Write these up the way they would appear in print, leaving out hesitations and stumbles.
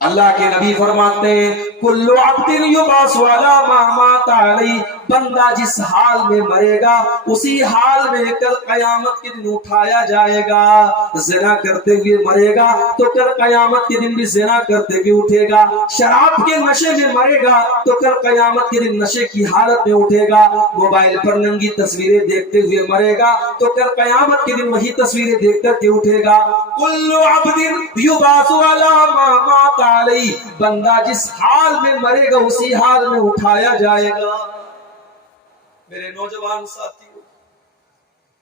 اللہ کے نبی فرماتے ہیں کلو عبد یبعث علی ما مات علی، بندہ جس حال میں مرے گا اسی حال میں کل قیامت کے دن اٹھایا جائے گا۔ زنا کرتے ہوئے مرے گا تو کل قیامت کے دن بھی زنا کرتے ہوئے اٹھے گا، شراب کے نشے میں مرے گا تو کل قیامت کے دن نشے کی حالت میں اٹھے گا، موبائل پر ننگی تصویریں دیکھتے ہوئے مرے گا تو کل قیامت کے دن وہی تصویریں دیکھ کر کے اٹھے گا۔ کل عبد یبعث علی ما مات علی، بندہ جس حال میں مرے گا اسی حال میں اٹھایا جائے گا۔ میرے نوجوان ساتھیوں،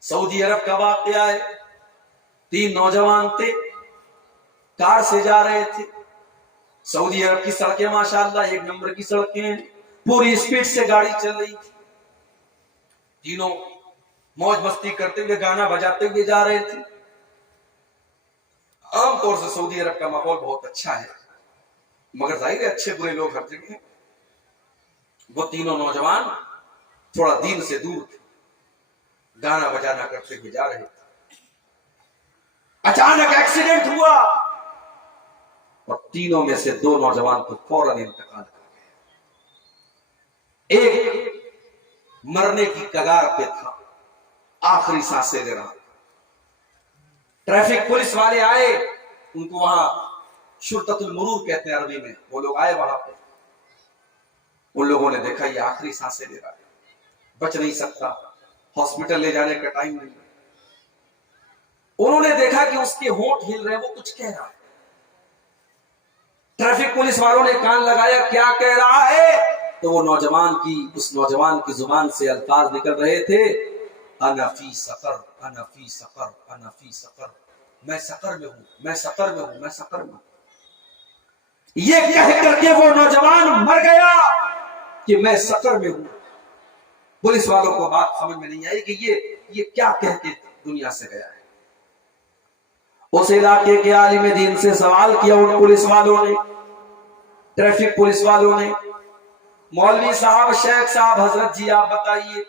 سعودی عرب کا واقعہ ہے، 3 نوجوان تھے، کار سے جا رہے تھے۔ سعودی عرب کی سڑکیں ماشاءاللہ 1 نمبر کی سڑکیں ہیں، پوری اسپیڈ سے گاڑی چل رہی تھی، تینوں موج مستی کرتے ہوئے گانا بجاتے ہوئے جا رہے تھے۔ عام طور سے سعودی عرب کا ماحول بہت اچھا ہے، مگر ظاہر ہے اچھے برے لوگ ہر جگہ ہیں۔ وہ تینوں نوجوان تھوڑا دین سے دور تھے، گانا بجانا کرتے ہوئے جا رہے تھے۔ اچانک ایکسیڈنٹ ہوا اور تینوں میں سے 2 نوجوان کو فوراً انتقال کر گئے۔ ایک مرنے کی کگار پہ تھا، آخری سانسیں لے رہا۔ ٹریفک پولیس والے آئے، ان کو وہاں شرطۃ المرور کہتے ہیں عربی میں، وہ لوگ آئے وہاں پہ۔ ان لوگوں نے دیکھا یہ آخری سانسیں لے رہا ہے، بچ نہیں سکتا، ہاسپٹل لے جانے کا ٹائم نہیں۔ انہوں نے دیکھا کہ اس کے ہونٹ ہل رہے ہیں، وہ کچھ کہہ رہا ہے۔ ٹریفک پولیس والوں نے کان لگایا، کیا کہہ رہا ہے؟ تو وہ اس نوجوان کی زبان سے الفاظ نکل رہے تھے، انا فی سقر، انا فی سقر، انا فی سقر، میں سقر میں ہوں، میں سقر میں ہوں، میں سقر میں ہوں۔ یہ کہہ کر کے وہ نوجوان مر گیا کہ میں سقر میں ہوں۔ پولیس والوں کو بات سمجھ میں نہیں آئی کہ یہ کیا کہہ کے دنیا سے گیا ہے۔ اس علاقے کے عالم دین سے سوال کیا ان پولیس والوں نے، ٹریفک پولیس والوں نے، مولوی صاحب، شیخ صاحب، حضرت جی آپ بتائیے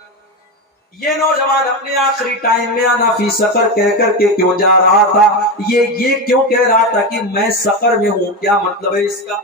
یہ نوجوان اپنے آخری ٹائم میں انا فی سقر کہہ کر کے کیوں جا رہا تھا؟ یہ کیوں کہہ رہا تھا کہ میں سقر میں ہوں؟ کیا مطلب ہے اس کا؟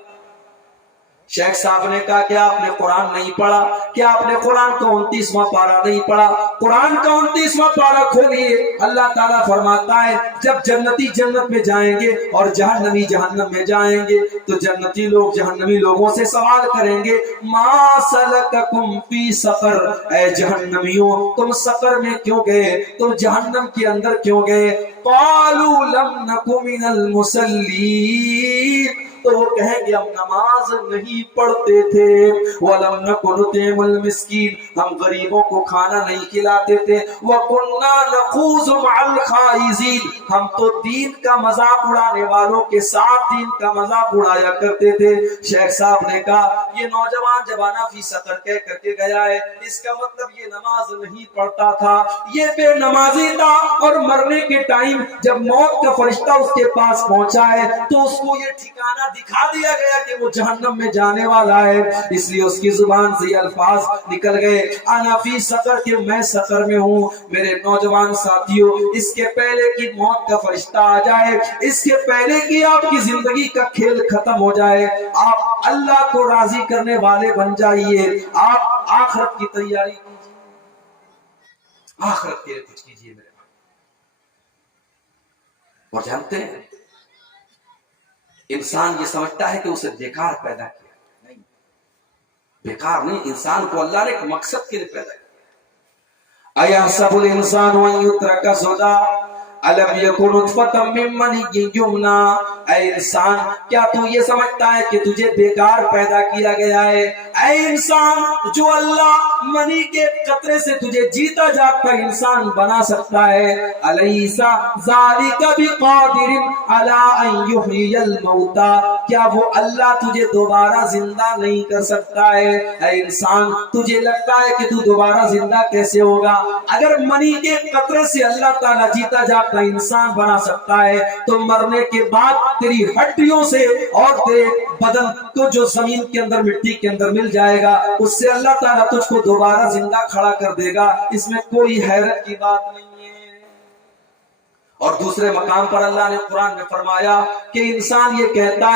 شیخ صاحب نے کہا کیا آپ نے قرآن نہیں پڑھا؟ کیا آپ نے قرآن کا 29واں پارہ نہیں پڑھا؟ قرآن کا 29واں پارہ کھولیے، اللہ تعالیٰ فرماتا ہے جب جنتی جنت میں جائیں گے اور جہنمی جہنم میں جائیں گے تو جنتی لوگ جہنمی لوگوں سے سوال کریں گے، ما سلککم فی سقر، اے جہنمیوں تم سقر میں کیوں گئے، تم جہنم کے اندر کیوں گئے؟ قالوا لم نک من المصلین، تو وہ کہیں گے ہم نماز نہیں پڑھتے تھے، وَلَمْ نَكُ نُطْعِمُ الْمِسْكِينَ، ہم غریبوں کو کھانا نہیں کھلاتے تھے، وَكُنَّا نَخُوضُ مَعَ الْخَائِضِينَ، ہم تو دین کا مذاق اڑانے والوں کے ساتھ دین کا مذاق اڑایا کرتے تھے۔ شیخ صاحب نے کہا یہ نوجوان جب انا فی سقر کہہ کر کے گیا ہے، اس کا مطلب یہ نماز نہیں پڑھتا تھا، یہ بے نمازی تھا، اور مرنے کے ٹائم جب موت کا فرشتہ اس کے پاس پہنچا ہے تو اس کو یہ ٹھکانہ دکھا دیا گیا کہ وہ جہنم میں جانے والا ہے، اس لیے اس کی زبان سے یہ الفاظ نکل گئے، انا فی سقر، کہ میں سقر میں ہوں۔ میرے نوجوان ساتھیوں، اس کے پہلے کہ موت کا فرشتہ آ جائے، اس کے پہلے کہ آپ کی زندگی کا کھیل ختم ہو جائے، آپ اللہ کو راضی کرنے والے بن جائیے، آپ آخرت کی تیاری کیجیے، آخرت کے لیے کچھ کیجیے میرے بھائی۔ اور جانتے ہیں انسان یہ سمجھتا ہے کہ اسے بیکار پیدا کیا، نہیں، بیکار نہیں، انسان کو اللہ نے ایک مقصد کے لیے پیدا کیا۔ ایحسب الانسان ان یترک سدی الم یکن نطفۃ من منی یمنی، اے انسان کیا تو یہ سمجھتا ہے کہ تجھے بیکار پیدا کیا گیا ہے؟ اے انسان، جو اللہ منی کے قطرے سے تجھے جیتا جاگتا انسان بنا سکتا ہے، الیس ذالک بقادر علی ان یحیی الموتى، کیا وہ اللہ تجھے دوبارہ زندہ نہیں کر سکتا ہے؟ اے انسان، تجھے لگتا ہے کہ تو دوبارہ زندہ کیسے ہوگا؟ اگر منی کے قطرے سے اللہ تعالیٰ جیتا جاگتا انسان بنا سکتا ہے تو مرنے کے بعد تیری ہڈیوں سے اور تیرے بدن کو جو زمین کے اندر مٹی کے اندر مل جائے گا اس سے اللہ تعالیٰ تجھ کو دوبارہ زندہ کھڑا کر دے گا، اس میں کوئی حیرت کی بات نہیں ہے۔ اور دوسرے مقام پر اللہ نے قرآن میں فرمایا کہ انسان یہ کہتا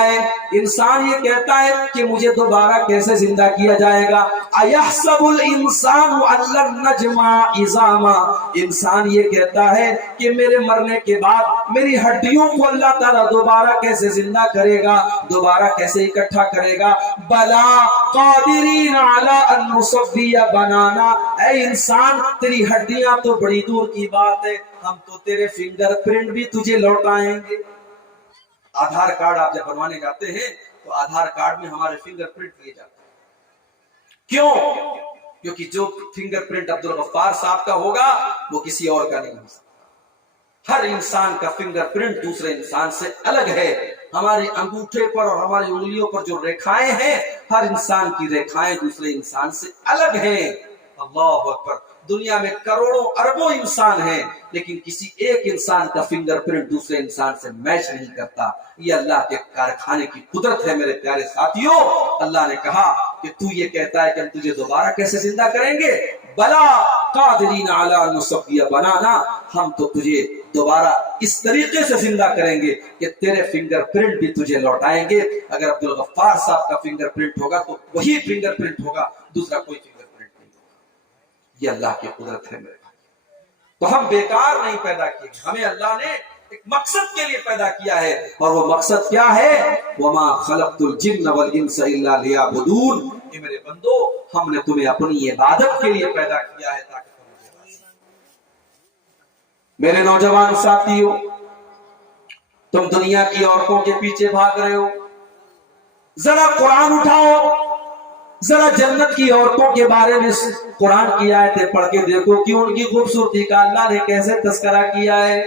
ہے کہ مجھے دوبارہ کیسے زندہ کیا جائے گا. اَيَحْسَبُ الْإِنسَانُ أَن لَّن نَّجْمَعَ عِظَامَهُ، انسان یہ کہتا ہے کہ میرے مرنے کے بعد میری ہڈیوں کو اللہ تعالیٰ دوبارہ کیسے زندہ کرے گا، دوبارہ کیسے اکٹھا کرے گا. بَلَا قَادِرِينَ عَلَىٰ أَن نُّصَوِّيَ بَنَانَا، اے انسان تیری ہڈیاں تو بڑی دور کی بات ہے، ہم تو تیرے فنگر پرنٹ بھی تجھے لوٹائیں گے. آدھار کارڈ آپ جب بنوانے جاتے ہیں تو آدھار کارڈ میں ہمارے فنگر پرنٹ لیے جاتے ہیں. کیوں؟ کیونکہ جو فنگر پرنٹ عبدالغفار صاحب کا ہوگا وہ کسی اور کا نہیں ہو سکتا. ہر انسان کا فنگر پرنٹ دوسرے انسان سے الگ ہے. ہمارے انگوٹھے پر اور ہماری انگلیوں پر جو ریکھائیں ہیں، ہر انسان کی ریکھائیں دوسرے انسان سے الگ ہیں. اللہ اکبر. دنیا میں کروڑوں اربوں انسان ہیں لیکن کسی ایک انسان کا فنگر پرنٹ دوسرے انسان سے میچ نہیں کرتا. یہ اللہ کے کارخانے کی قدرت ہے میرے پیارے ساتھیوں. اللہ نے کہا کہ تو یہ کہتا ہے کہ ہم تجھے دوبارہ کیسے زندہ کریں گے. بلا قادرین علی ان نصوی بنانا، ہم تو تجھے دوبارہ اس طریقے سے زندہ کریں گے کہ تیرے فنگر پرنٹ بھی تجھے لوٹائیں گے. اگر عبدالغفار صاحب کا فنگر پرنٹ ہوگا تو وہی فنگر پرنٹ ہوگا، دوسرا کوئی فنگر پرنٹ نہیں ہوگا. یہ اللہ کی قدرت ہے میرے بھائی. تو ہم بیکار نہیں پیدا کیے، ہمیں اللہ نے ایک مقصد کے لیے پیدا کیا ہے، اور وہ مقصد کیا ہے؟ وما خلقت الجن والانس الا لیعبدون. کہ میرے بندو، ہم نے تمہیں اپنی عبادت کے لیے پیدا کیا ہے تاکہ تم مجھے عبادت کرو. میرے نوجوان ساتھیوں، تم دنیا کی عورتوں کے پیچھے بھاگ رہے ہو. ذرا قرآن اٹھاؤ، ذرا جنت کی عورتوں کے بارے میں قرآن کی آیتیں پڑھ کے دیکھو کہ ان کی خوبصورتی کا اللہ نے کیسے تذکرہ کیا ہے.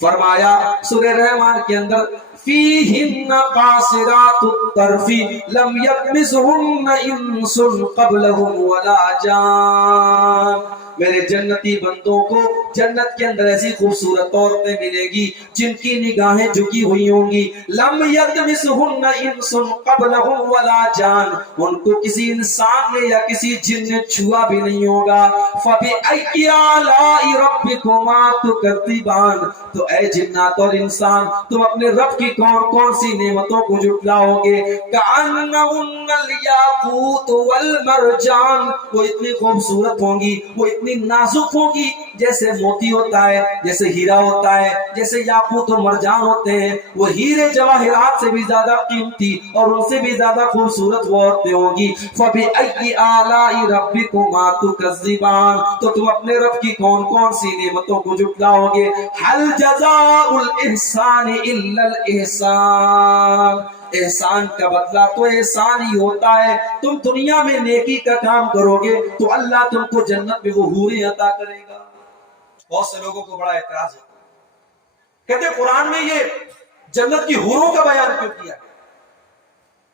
فرمایا سورہ رحمان کے اندر فیہن قاصرات الطرف لم یطمثہن انس قبلہم ولا جان. میرے جنتی بندوں کو جنت کے اندر ایسی خوبصورت عورتیں ملے گی جن کی نگاہیں جھکی ہوئی ہوں گی. لم یطمثہن انس قبلہم ولا جان، ان کو کسی انسان نے یا کسی جن نے چھوا بھی نہیں ہوگا. فبأی آلاء ربکما تکذبان، تو اے جنات اور انسان تم اپنے رب کی کون کون سی نعمتوں کو جھٹلاؤ گے. کأنہن الیاقوت والمرجان، وہ اتنی خوبصورت ہوں گی، وہ اتنی نازک ہوں گی جیسے موتی ہوتا ہے، جیسے ہیرا ہوتا ہے، جیسے یاقوت و مرجان ہوتے ہیں. وہ ہیرے جواہرات سے بھی زیادہ قیمتی اور ان سے بھی زیادہ خوبصورت وہ عورتیں ہوں گی. فبأی آلاء ربکما تکذبان، تو تم اپنے رب کی کون کون سی نعمتوں کو جھٹلاؤ گے. هل جزاء الاحسان الا الاحسان، احسان کا بدلہ تو احسان ہی ہوتا ہے. تم دنیا میں نیکی کا کام کرو گے تو اللہ تم کو جنت میں وہ حوریں عطا کرے گا. بہت سے لوگوں کو بڑا اعتراض ہے، کہتے قرآن میں یہ جنت کی حوروں کا بیان کیوں کیا گیا؟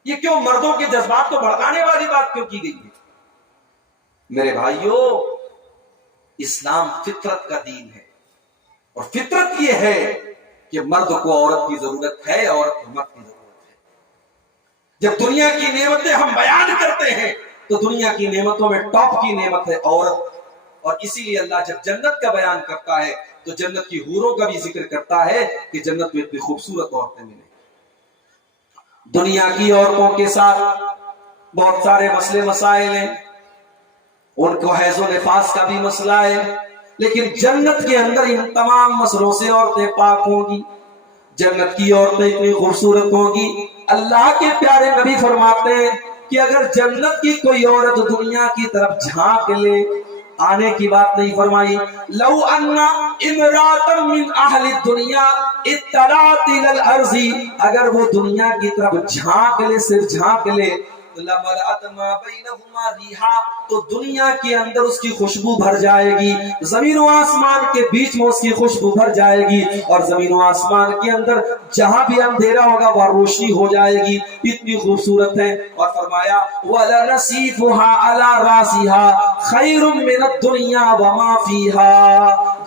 یہ کیوں مردوں کے جذبات کو بھڑکانے والی بات کیوں کی گئی ہے؟ میرے بھائیوں، اسلام فطرت کا دین ہے، اور فطرت یہ ہے کہ مرد کو عورت کی ضرورت ہے، عورت کو مرد کی ضرورت ہے. جب دنیا کی نعمتیں ہم بیان کرتے ہیں تو دنیا کی نعمتوں میں ٹاپ کی نعمت ہے عورت. اور اسی لیے اللہ جب جنت کا بیان کرتا ہے تو جنت کی حوروں کا بھی ذکر کرتا ہے کہ جنت میں اتنی خوبصورت عورتیں ملیں. دنیا کی عورتوں کے ساتھ بہت سارے مسئلے مسائل ہیں، ان کو حیض و نفاس کا بھی مسئلہ ہے، لیکن جنت کے اندر ان تمام مسئلوں سے عورتیں پاک ہوں گی. جنت کی عورتیں اتنی خوبصورت ہوں گی. اللہ کے پیارے نبی فرماتے ہیں کہ اگر جنت کی کوئی عورت دنیا کی طرف جھانک لے، آنے کی بات نہیں فرمائی، لو ان امرأة من اہل الدنیا اطلعت الى الارض، اگر وہ دنیا کی طرف جھانک لے، صرف جھانک لے، لملأت ما بینہما ریحا، تو دنیا کے اندر اس کی خوشبو بھر جائے گی. زمین و آسمان کے بیچ میں اس کی خوشبو بھر جائے گی، اور زمین و آسمان کے اندر جہاں بھی اندھیرا ہوگا وہ روشنی ہو جائے گی. اتنی خوبصورت ہے. اور فرمایا وَلَنَسِيفُهَا عَلَى رَاسِهَا خَيْرٌ مِّنَ الدُّنْيَا وَمَا فِيهَا،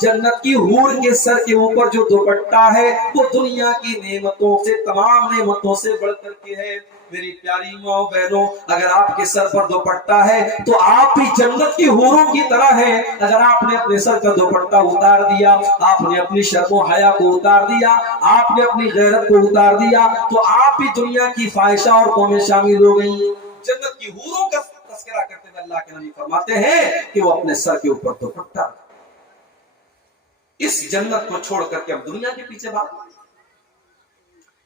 جنت کی حور کے سر کے اوپر جو دوپٹہ ہے وہ دنیا کی نعمتوں سے، تمام نعمتوں سے بڑھ کر کے ہے۔ میری پیاری ماں بہنوں، اگر آپ کے سر پر دوپٹہ ہے تو آپ بھی جنت کی حوروں کی طرح ہیں۔ اگر آپ نے اپنے سر کا دوپٹہ اتار دیا، آپ نے اپنی شرم و حیا کو اتار دیا، آپ نے اپنی غیرت کو اتار دیا، تو آپ بھی دنیا کی فاحشہ عورتوں میں شامل ہو گئی۔ جنت کی حوروں کا تذکرہ کرتے ہوئے اللہ کے نبی فرماتے ہیں کہ وہ اپنے سر کے اوپر دوپٹہ، اس جنت کو چھوڑ کر کے ہم دنیا کے پیچھے بھاگ۔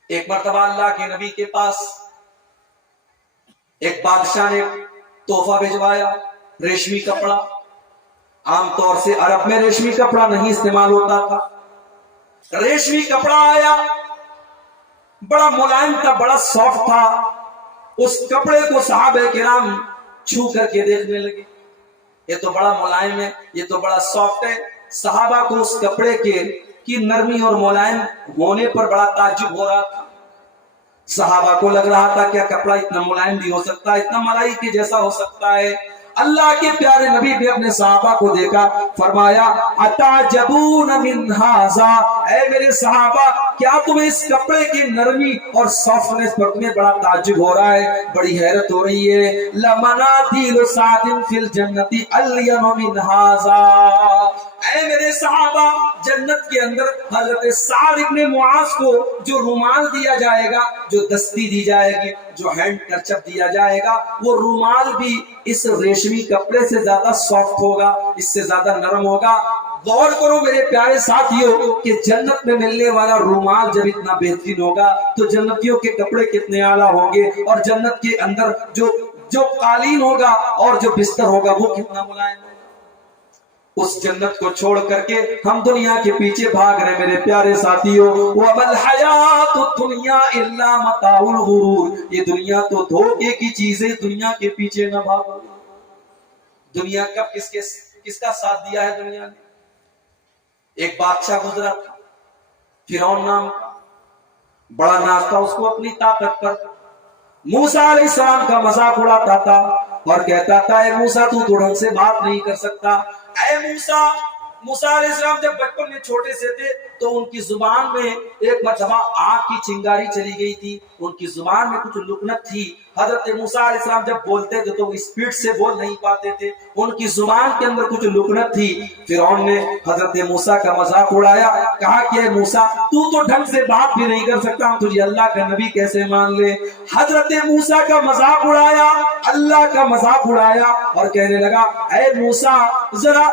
ایک مرتبہ اللہ کے نبی کے پاس ایک بادشاہ نے تحفہ بھجوایا، ریشمی کپڑا۔ عام طور سے عرب میں ریشمی کپڑا نہیں استعمال ہوتا تھا۔ ریشمی کپڑا آیا، بڑا ملائم تھا، بڑا سافٹ تھا۔ اس کپڑے کو صحابہ کرام چھو کر کے دیکھنے لگے، یہ تو بڑا ملائم ہے، یہ تو بڑا سافٹ ہے۔ صحابہ کو اس کپڑے کی نرمی اور ملائم ہونے پر بڑا تعجب ہو رہا تھا۔ صحابہ کو لگ رہا تھا کیا کپڑا اتنا ملائم بھی ہو سکتا ہے، اتنا ملائی کے جیسا ہو سکتا ہے۔ اللہ کے پیارے نبی نے اپنے صحابہ کو دیکھا، فرمایا اتعجبون من ھذا، اے میرے صحابہ کیا تمہیں اس کپڑے کی نرمی اور سافٹنس پر تمہیں بڑا تعجب ہو رہا ہے، بڑی حیرت ہو رہی ہے؟ لمنادیل سعد فی الجنت الین من ھذا، اے میرے صحابہ جنت کے اندر حضرت سعد ابن معاذ کو جو رومال دیا جائے گا، جو دستی دی جائے گی، جو ہینڈ کرچپ دیا جائے گا، وہ رومال بھی اس ریشمی کپڑے سے زیادہ سافٹ ہوگا، اس سے زیادہ نرم ہوگا۔ غور کرو میرے پیارے ساتھیوں کہ جنت میں ملنے والا رومال جب اتنا بہترین ہوگا تو جنتیوں کے کپڑے کتنے اعلیٰ ہوں گے، اور جنت کے اندر جو قالین ہوگا اور جو بستر ہوگا وہ کتنا ملائم ہوگا۔ اس جنت کو چھوڑ کر کے ہم دنیا کے پیچھے بھاگ رہے میرے پیارے ساتھیوں۔ وَمَا الْحَيَاةُ الدُّنْيَا إِلَّا مَتَاعُ الْغُرُورِ، یہ دنیا تو دھوکے کی چیز ہے، دنیا کے پیچھے نہ بھاگو۔ دنیا کب کس کا ساتھ دیا ہے دنیا نے؟ ایک بادشاہ گزرا تھا فرعون نام کا، بڑا ناز تھا اس کو اپنی طاقت پر۔ موسیٰ علیہ السلام کا مذاق اڑاتا تھا اور کہتا تھا اے موسیٰ تو ڈھنگ سے بات نہیں کر سکتا۔ اے موسیٰ علیہ السلام جب بچپن میں چھوٹے سے تھے تو ان کی زبان میں ایک مرتبہ آگ کی چنگاری چلی گئی تھی، ان کی زبان میں کچھ لکنت تھی۔ حضرت موسیٰ علیہ السلام جب بولتے تھے تو وہ اسپیڈ سے بول نہیں پاتے تھے، ان کی زبان کے اندر کچھ لکنت تھی۔ فرعون نے حضرت موسیٰ کا مذاق اڑایا، کہا کہ اے موسیٰ تو ڈھنگ سے بات بھی نہیں کر سکتا، ہم تجھے اللہ کا نبی کیسے مان لے؟ حضرت موسیٰ کا مذاق اڑایا، اللہ کا مذاق اڑایا اور کہنے لگا اے موسیٰ ذرا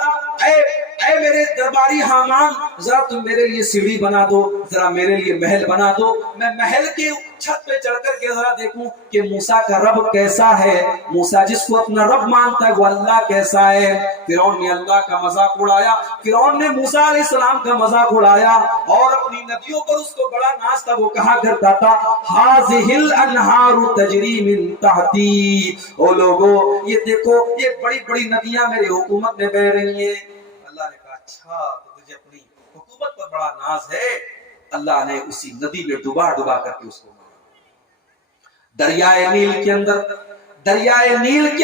اے میرے درباری حامان، ذرا تم میرے لیے سیڑھی بنا دو، ذرا میرے لیے محل بنا دو، میں محل کے چھت پہ چڑھ کر کے ذرا دیکھوں کہ موسیٰ کا رب کیسا ہے، موسیٰ جس کو اپنا رب مانتا ہے وہ اللہ کیسا ہے۔ فرعون نے اللہ کا مذاق اڑایا، فرعون نے موسیٰ علیہ السلام کا مذاق اڑایا اور اپنی ندیوں پر اس کو بڑا ناز تھا، وہ کہا کرتا تھا ھذہ الانہار تجری من تحتی، او لوگو یہ دیکھو یہ بڑی بڑی ندیاں میری حکومت میں بہ رہی ہیں۔ اللہ نے کہا اچھا تو تجھے اپنی حکومت پر بڑا ناز ہے۔ اللہ نے اسی ندی میں ڈبا کر کے اس کو دریائے نیل کے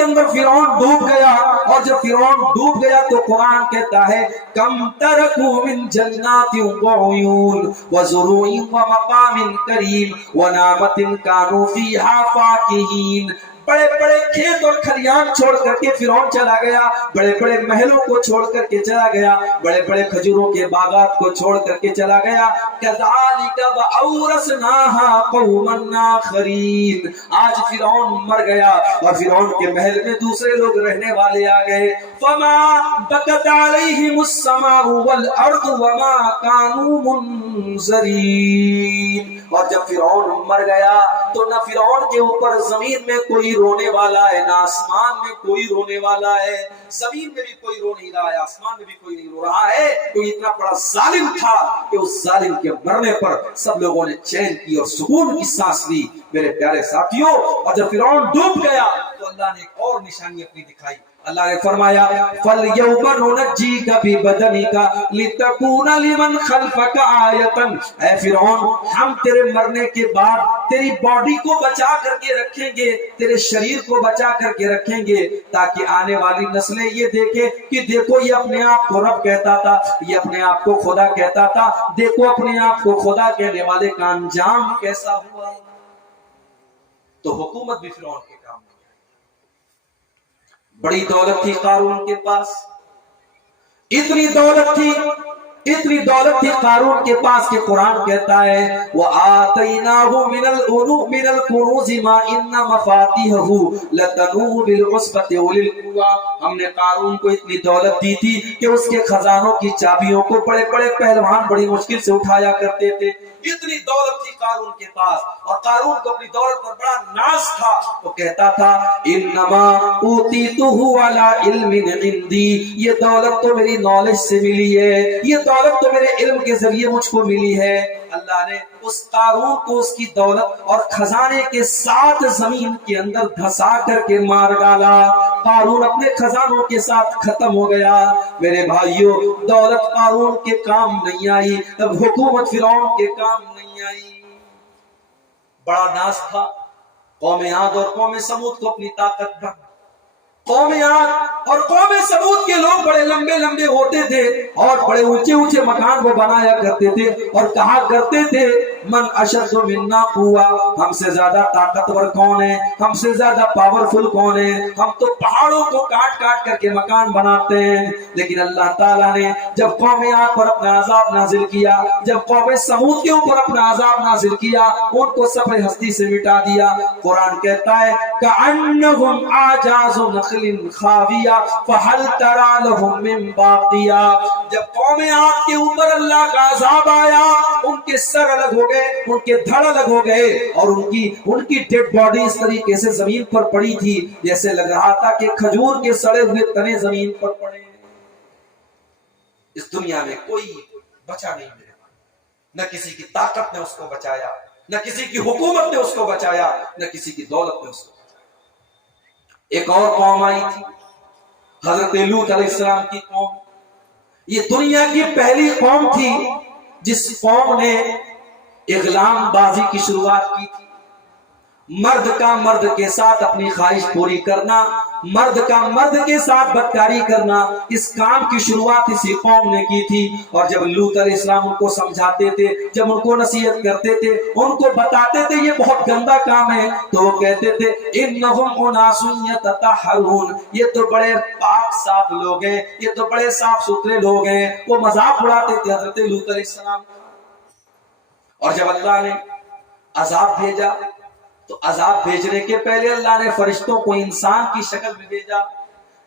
اندر فرعون ڈوب گیا، اور جب فرعون ڈوب گیا تو قرآن کہتا ہے کم ترکوا من جنات وعیون وزروع ومقام کریم ونعمت کانوا فیہا فاکہین، بڑے بڑے کھیت اور کھلیان چھوڑ کر کے فرعون چلا گیا، بڑے بڑے محلوں کو چھوڑ کر کے چلا گیا، بڑے بڑے کھجوروں کے باغات کو چھوڑ کر کے چلا گیا۔ کذالک وأورثناھا قوما آخرین، آج فرعون مر گیا اور فرعون کے محل میں دوسرے لوگ رہنے والے آ گئے۔ فما بکت علیہم السماء والارض وما كانوا منظرین، اور جب فرعون مر گیا تو نہ فرعون کے اوپر زمین میں کوئی رونے والا ہے، نہ آسمان میں کوئی رونے والا ہے۔ زمین میں بھی کوئی رو نہیں رہا ہے، آسمان میں بھی کوئی نہیں رو رہا ہے۔ کوئی اتنا بڑا ظالم تھا کہ اس ظالم کے مرنے پر سب لوگوں نے چین کی اور سکون کی سانس لی میرے پیارے ساتھیوں۔ اور جب فرعون ڈوب گیا تو اللہ نے ایک اور نشانی اپنی دکھائی، اللہ نے فرمایا فَالْيَوْمَ نُنَجِّيكَ بِبَدَنِكَ لِتَكُونَ لِمَنْ خَلْفَكَ آیَةً، اے فرعون ہم تیرے مرنے کے بعد تیری باڈی کو بچا کر کے رکھیں گے، تیرے شریر کو بچا کر کے رکھیں گے، تاکہ آنے والی نسلیں یہ دیکھیں کہ دیکھو یہ اپنے آپ کو رب کہتا تھا، یہ اپنے آپ کو خدا کہتا تھا، دیکھو اپنے آپ کو خدا کہنے والے کا انجام کیسا ہوا۔ تو حکومت بھی فرعون کے کام میں، بڑی دولت تھی قارون کے پاس، اتنی دولت تھی قارون کے پاس کہ قرآن کہتا ہے وَآتَيْنَاهُ مِنَ الْكُنُوزِ مَا إِنَّ مَفَاتِحَهُ لَتَنُوءُ بِالْعُصْبَةِ أُولِي الْقُوَّةِ، ہم نے قارون کو اتنی دولت دی تھی کہ اس کے خزانوں کی چابیوں کو بڑے بڑے پہلوان بڑی مشکل سے اٹھایا کرتے تھے۔ اتنی دولت تھی قارون کے پاس، اور قارون کو اپنی دولت پر بڑا ناز تھا، وہ کہتا تھا انما اوتیتہ علی علم عندی، یہ دولت تو میری نالج سے ملی ہے، یہ دولت تو میرے علم کے ذریعے مجھ کو ملی ہے۔ اللہ نے اس قارون کو اس کی دولت اور خزانے کے ساتھ زمین کے اندر دھسا کر کے مار ڈالا، قارون اپنے خزانوں کے ساتھ ختم ہو گیا۔ میرے بھائیوں، دولت قارون کے کام نہیں آئی، حکومت فرعون کے کام نہیں آئی۔ بڑا ناز تھا قوم عاد اور قوم سمود کو اپنی طاقت پر۔ قوم عاد اور قوم سمود کے لوگ بڑے لمبے لمبے ہوتے تھے اور بڑے اونچے اونچے مکان وہ بنایا کرتے تھے اور کہا کرتے تھے من اشد منا قوہ، ہم سے زیادہ طاقتور کون ہے، ہم سے زیادہ پاورفل کون ہے، ہم تو پہاڑوں کو کاٹ کاٹ کر کے مکان بناتے ہیں۔ لیکن اللہ تعالیٰ نے جب قوم عاد پر اپنا عذاب نازل کیا، جب قوم سمود کے اوپر اپنا عذاب نازل کیا، ان کو صفحہ ہستی سے مٹا دیا۔ قرآن کہتا ہے کأنہم اعجاز نخل خاویہ فہل تری لہم من باقیہ، جب قوم عاد کے اوپر اللہ کا عذاب آیا، ان کے سر الگ ہو گئے، ان کے دھڑ الگ ہو گئے، اور ان کی ڈیڈ باڈی اس طریقے سے زمین پر پڑی تھی جیسے لگ رہا تھا کہ کھجور کے سڑے ہوئے تنے زمین پر پڑے۔ اس دنیا میں کوئی بچا نہیں میرے بھائی، نہ کسی کی طاقت نے اس کو بچایا، نہ کسی کی حکومت نے اس کو بچایا، نہ کسی کی دولت نے اس کو بچایا۔ ایک اور قوم آئی تھی، حضرت لوط علیہ السلام کی قوم۔ یہ دنیا کی پہلی قوم تھی جس قوم نے اغلام بازی کی شروعات کی تھی۔ مرد کا مرد کے ساتھ اپنی خواہش پوری کرنا، مرد کا مرد کے ساتھ بدکاری کرنا، اس کام کی شروعات اسی قوم نے کی تھی۔ اور جب لوط علیہ السلام ان کو سمجھاتے تھے، جب ان کو نصیحت کرتے تھے، ان کو بتاتے تھے یہ بہت گندا کام ہے، تو وہ کہتے تھے انہم اناس یتطہرون، یہ تو بڑے پاک صاف لوگ ہیں، یہ تو بڑے صاف ستھرے لوگ ہیں۔ وہ مذاق اڑاتے تھے حضرت لوط علیہ السلام۔ اور جب اللہ نے عذاب بھیجا تو عذاب بھیجنے کے پہلے اللہ نے فرشتوں کو انسان کی شکل میں بھیجا۔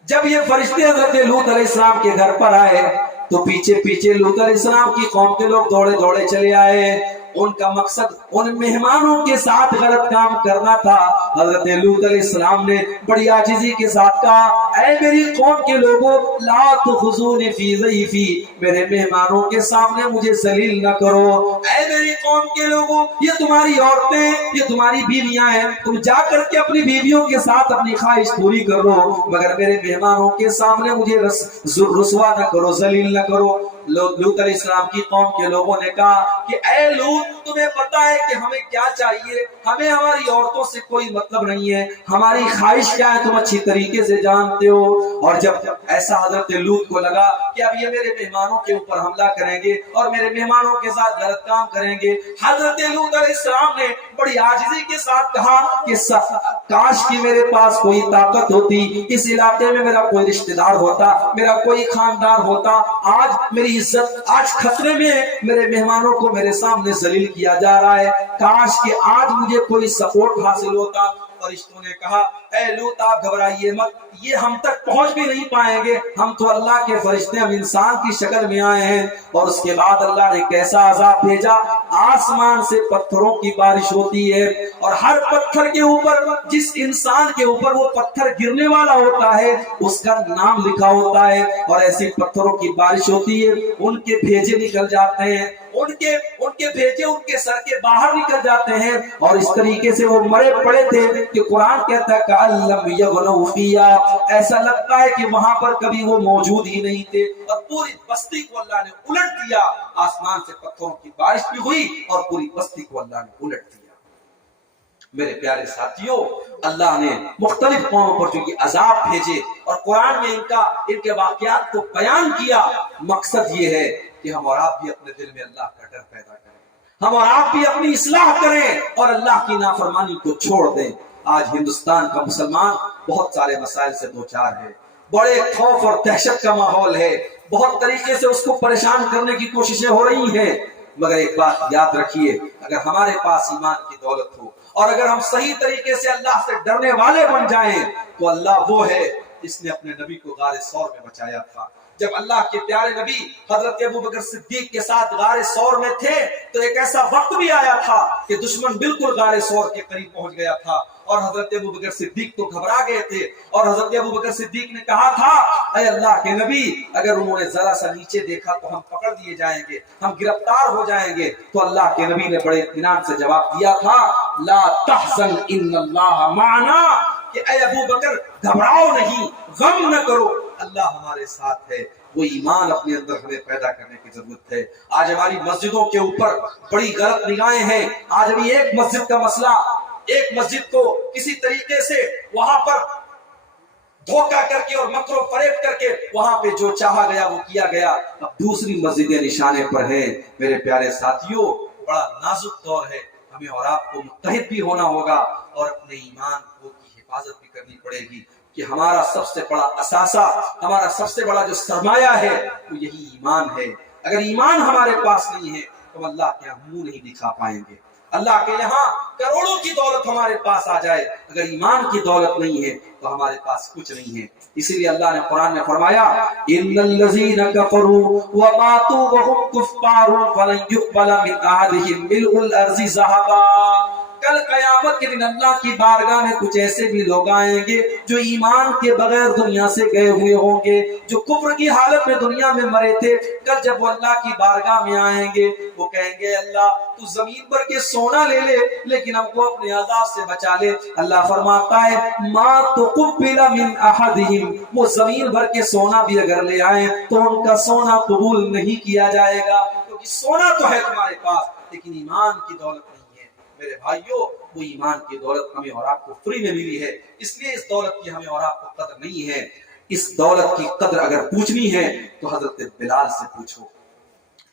جب یہ فرشتے حضرت لوط علیہ السلام کے گھر پر آئے تو پیچھے پیچھے لوط علیہ السلام کی قوم کے لوگ دوڑے دوڑے چلے آئے۔ ان کا مقصد ان مہمانوں کے ساتھ غلط کام کرنا تھا۔ حضرت لوط علیہ السلام نے بڑی عاجزی کے ساتھ کہا اے میری قوم کے لوگوں لا تخزونی فی ضیفی، میرے مہمانوں کے سامنے مجھے ذلیل نہ کرو۔ اے میری قوم کے لوگوں، یہ تمہاری عورتیں، یہ تمہاری بیویاں ہیں، تم جا کر کے اپنی بیویوں کے ساتھ اپنی خواہش پوری کرو، مگر میرے مہمانوں کے سامنے مجھے رسوا نہ کرو، ذلیل نہ کرو۔ لوط علیہ السلام کی قوم کے لوگوں نے کہا کہ اے لوط، تمہیں پتا ہے کہ ہمیں کیا چاہیے، ہمیں ہماری عورتوں سے کوئی مطلب نہیں ہے، ہماری خواہش کیا ہے تم اچھی طریقے سے جانتے ہو۔ اور جب ایسا حضرت لوط کو لگا کہ اب یہ میرے مہمانوں کے اوپر حملہ کریں گے اور میرے مہمانوں کے ساتھ غلط کام کریں گے، حضرت لوط علیہ السلام نے بڑی عاجزی کے ساتھ کہا کہ کاش کہ میرے پاس کوئی طاقت ہوتی، اس علاقے میں میرا کوئی رشتہ دار ہوتا، میرا کوئی خاندان ہوتا، آج میری عزت آج خطرے میں، میرے مہمانوں کو میرے سامنے ذلیل کیا جا رہا ہے، کاش کہ آج مجھے کوئی سپورٹ حاصل ہوتا۔ فرشتوں نے کہا اے لوط آپ گھبرائیے مت، یہ ہم تک پہنچ بھی نہیں پائیں گے، ہم تو اللہ کے فرشتے، ہم انسان کی شکل میں آئے ہیں۔ اور اس کے بعد اللہ نے کیسا عذاب بھیجا، آسمان سے پتھروں کی بارش ہوتی ہے، اور ہر پتھر کے اوپر، جس انسان کے اوپر وہ پتھر گرنے والا ہوتا ہے اس کا نام لکھا ہوتا ہے، اور ایسی پتھروں کی بارش ہوتی ہے، ان کے بھیجے نکل جاتے ہیں، ان کے بھیجے ان کے سر کے باہر نکل جاتے ہیں، اور اس طریقے سے وہ مرے پڑے تھے کہ قرآن کہتا ہے کَأَلَّمْ يَغْنَوْا فِيهَا، ایسا لگتا ہے کہ وہاں پر کبھی وہ موجود ہی نہیں تھے، اور پوری بستی کو اللہ نے الٹ دیا، آسمان سے پتھروں کی بارش بھی ہوئی اور پوری بستی کو اللہ نے الٹ دیا۔ میرے پیارے ساتھیوں، اللہ نے مختلف قوموں پر جو یہ عذاب بھیجے اور قرآن میں ان کے واقعات کو بیان کیا، مقصد یہ ہے کہ ہم اور آپ بھی اپنے دل میں اللہ کا ڈر پیدا کریں، ہم اور آپ بھی اپنی اصلاح کریں اور اللہ کی نافرمانی کو چھوڑ دیں۔ آج ہندوستان کا مسلمان بہت سارے مسائل سے دوچار ہے، بڑے خوف اور دہشت کا ماحول ہے، بہت طریقے سے اس کو پریشان کرنے کی کوششیں ہو رہی ہیں، مگر ایک بات یاد رکھیے، اگر ہمارے پاس ایمان کی دولت ہو اور اگر ہم صحیح طریقے سے اللہ سے ڈرنے والے بن جائیں تو اللہ وہ ہے جس نے اپنے نبی کو غار ثور میں بچایا تھا۔ جب اللہ کے پیارے نبی حضرت ابوبکر صدیق کے ساتھ غار ثور میں تھے تو ایک ایسا وقت بھی آیا تھا کہ دشمن بالکل غار ثور کے قریب پہنچ گیا تھا اور حضرت ابوبکر صدیق تو گھبرا گئے تھے، اور حضرت ابوبکر صدیق نے کہا تھا اے اللہ کے نبی، اگر انہوں نے ذرا سا نیچے دیکھا تو ہم پکڑ دیے جائیں گے، ہم گرفتار ہو جائیں گے۔ تو اللہ کے نبی نے بڑے اطمینان سے جواب دیا تھا لا تحزن ان اللہ معنا، کہ اے ابوبکر گھبراؤ نہیں، غم نہ کرو، اللہ ہمارے ساتھ ہے۔ وہ ایمان اپنے اندر ہمیں پیدا کرنے کی ضرورت ہے۔ آج ہماری مسجدوں کے اوپر بڑی غلط نگاہیں ہیں۔ آج ابھی ایک مسجد کا مسئلہ، ایک مسجد کو کسی طریقے سے وہاں پر دھوکہ کر کے اور مکر و فریب کر کے وہاں پہ جو چاہا گیا وہ کیا گیا، اب دوسری مسجدیں نشانے پر ہیں۔ میرے پیارے ساتھیوں، بڑا نازک دور ہے، ہمیں اور آپ کو متحد بھی ہونا ہوگا اور اپنے ایمان کو کی حفاظت بھی کرنی پڑے گی کہ ہمارا سب سے بڑا اثاثہ، ہمارا سب سے بڑا جو سرمایہ ہے وہ یہی ایمان ہے۔ اگر ایمان ہمارے پاس نہیں ہے تو اللہ کے یہاں منہ نہیں دکھا پائیں گے۔ اللہ کے یہاں کروڑوں کی دولت ہمارے پاس آ جائے، اگر ایمان کی دولت نہیں ہے تو ہمارے پاس کچھ نہیں ہے۔ اسی لیے اللہ نے قرآن میں فرمایا ان الذین کفروا وماتوا وهم کفار فلن يقبل من احدهم ملء الارض ذهبا۔ کل قیامت کے دن اللہ کی بارگاہ میں کچھ ایسے بھی لوگ آئیں گے جو ایمان کے بغیر دنیا سے گئے ہوئے ہوں گے، جو کفر کی حالت میں دنیا میں مرے تھے۔ کل جب وہ اللہ کی بارگاہ میں آئیں گے وہ کہیں گے اللہ تو زمین پر کے سونا لے لے لیکن ہم کو اپنے عذاب سے بچا لے۔ اللہ فرماتا ہے ما تقبل من احدهم، وہ زمین بھر کے سونا بھی اگر لے آئیں تو ان کا سونا قبول نہیں کیا جائے گا، کیونکہ سونا تو ہے تمہارے پاس لیکن ایمان کی دولت نہیں۔ میرے بھائیوں، وہ ایمان کی دولت ہمیں اور آپ کو فری میں ملی ہے، اس لیے اس دولت کی ہمیں اور آپ کو قدر نہیں ہے۔ اس دولت کی قدر اگر پوچھنی ہے تو حضرت بلال سے پوچھو،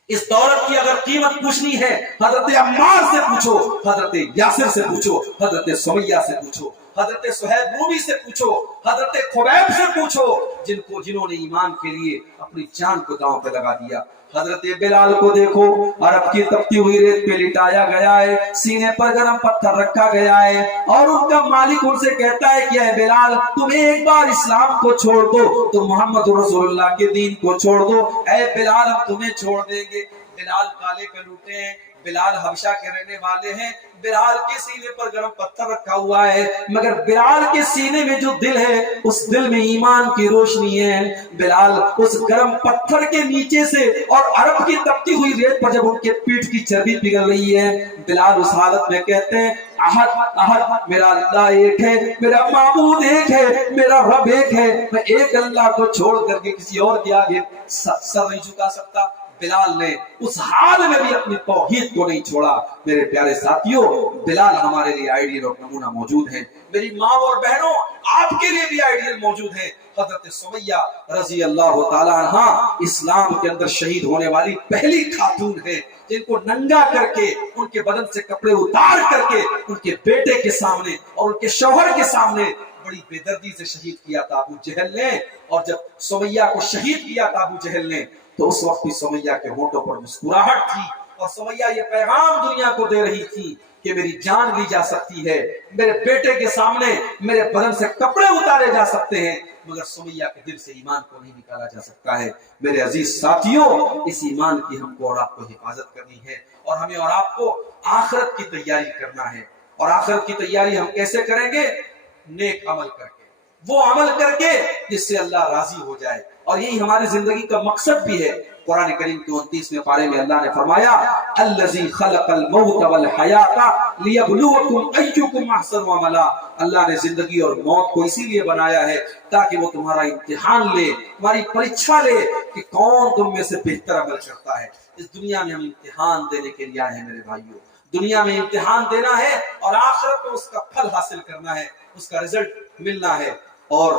اس دولت کی اگر قیمت پوچھنی ہے حضرت عمار سے پوچھو، حضرت یاسر سے پوچھو، حضرت سمیہ سے پوچھو، حضرت صہیب رومی سے پوچھو، حضرت خبیب سے پوچھو، جنہوں نے ایمان کے لیے اپنی جان کو داؤں پہ لگا دیا۔ حضرت بلال کو دیکھو، عرب کی تپتی ہوئی ریت پہ لٹایا گیا ہے، سینے پر گرم پتھر رکھا گیا ہے، اور ان کا مالک ان سے کہتا ہے کہ اے بلال تم ایک بار اسلام کو چھوڑ دو، تم محمد رسول اللہ کے دین کو چھوڑ دو، اے بلال ہم تمہیں چھوڑ دیں گے۔ بلال کالے کلوٹے ہیں، بلال حبشہ کے رہنے والے ہیں، بلال کے سینے پر گرم پتھر رکھا ہوا ہے، مگر بلال کے سینے میں جو دل ہے اس دل میں ایمان کی روشنی ہے۔ بلال اس گرم پتھر کے نیچے سے اور عرب کی تپتی ہوئی ریت پر جب ان کے پیٹھ کی چربی پگھل رہی ہے، بلال اس حالت میں کہتے ہیں احد احد، میرا اللہ ایک ہے، میرا معبود ایک ہے، میرا رب ایک ہے، میں ایک اللہ کو چھوڑ کر کے کسی اور کے آگے سر نہیں جھکا سکتا۔ بلال نے اس حال میں بھی اپنی توحید کو نہیں چھوڑا۔ میرے پیارے ساتھیوں، بلال ہمارے لیے آئیڈیل اور نمونہ موجود ہے۔ میری ماں اور بہنوں، آپ کے لیے بھی آئیڈیل موجود ہے۔ حضرت سمیہ رضی اللہ تعالیٰ عنہ اسلام کے اندر شہید ہونے والی پہلی خاتون ہے جن کو ننگا کر کے، ان کے بدن سے کپڑے اتار کر کے ان کے بیٹے کے سامنے اور ان کے شوہر کے سامنے بڑی بے دردی سے شہید کیا تھا ابو جہل نے۔ اور جب سمیہ کو شہید کیا تھا ابو جہل نے تو اس وقت بھی سمیہ کے ہونٹوں پر مسکراہٹ تھی، اور سمیہ یہ پیغام دنیا کو دے رہی تھی کہ میری جان لی جا سکتی ہے، میرے بیٹے کے سامنے میرے بدن سے کپڑے اتارے جا سکتے ہیں، مگر سمیہ کے دل سے ایمان کو نہیں نکالا جا سکتا ہے۔ میرے عزیز ساتھیوں، اس ایمان کی ہم کو اور آپ کو حفاظت کرنی ہے، اور ہمیں اور آپ کو آخرت کی تیاری کرنا ہے۔ اور آخرت کی تیاری ہم کیسے کریں گے؟ نیک عمل کر کے، وہ عمل کر کے جس سے اللہ راضی ہو جائے. اور یہی ہماری زندگی کا مقصد بھی ہے. قرآن کریم کے 29ویں پارے میں اللہ نے فرمایا الذی خلق الموت والحیات لیبلوکم ایکم احسن عملا. اللہ نے زندگی اور موت کو اسی لیے بنایا ہے تاکہ وہ تمہارا امتحان لے, تمہاری پریچھا لے کہ کون تم میں سے بہتر عمل کرتا ہے. اس دنیا میں ہم امتحان دینے کے لیے آئے ہیں میرے بھائیوں. دنیا میں امتحان دینا ہے اور آخرت میں اس کا پھل حاصل کرنا ہے, اس کا رزلٹ ملنا ہے. اور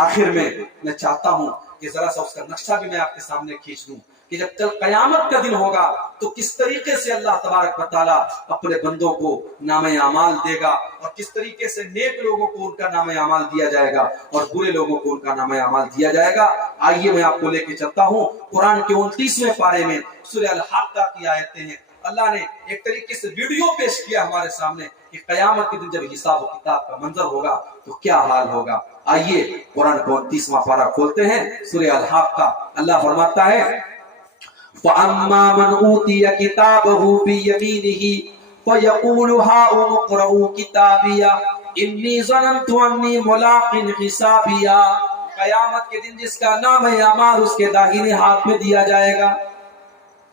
آخر میں میں چاہتا ہوں کہ ذرا سا اس کا نقشہ بھی میں آپ کے سامنے کھینچ دوں کہ جب کل قیامت کا دن ہوگا تو کس طریقے سے اللہ تبارک و تعالیٰ اپنے بندوں کو نام اعمال دے گا, اور کس طریقے سے نیک لوگوں کو ان کا نام اعمال دیا جائے گا اور برے لوگوں کو ان کا نام اعمال دیا جائے گا. آئیے میں آپ کو لے کے چلتا ہوں قرآن کے 29ویں پارے میں سورہ الحاقہ کی آیتیں ہیں. اللہ نے ایک طریقے سے ویڈیو پیش کیا ہمارے سامنے کہ قیامت کے دن جب حساب و کتاب کا منظر ہوگا تو کیا حال ہوگا. آئیے قرآن کا 29واں پارہ کھولتے ہیں, سورہ الحاقہ. اللہ فرماتا ہے فَأَمَّا مَنْ أُوتِيَ كِتَابَهُ بِيَمِينِهِ فَيَقُولُ هَاؤُمُ اقْرَءُوا كِتَابِيَهْ إِنِّي ظَنَنتُ أَنِّي مُلَاقٍ حِسَابِيَهْ. قیامت کے دن جس کا نام اعمال اس کے داہنے ہاتھ میں دیا جائے گا,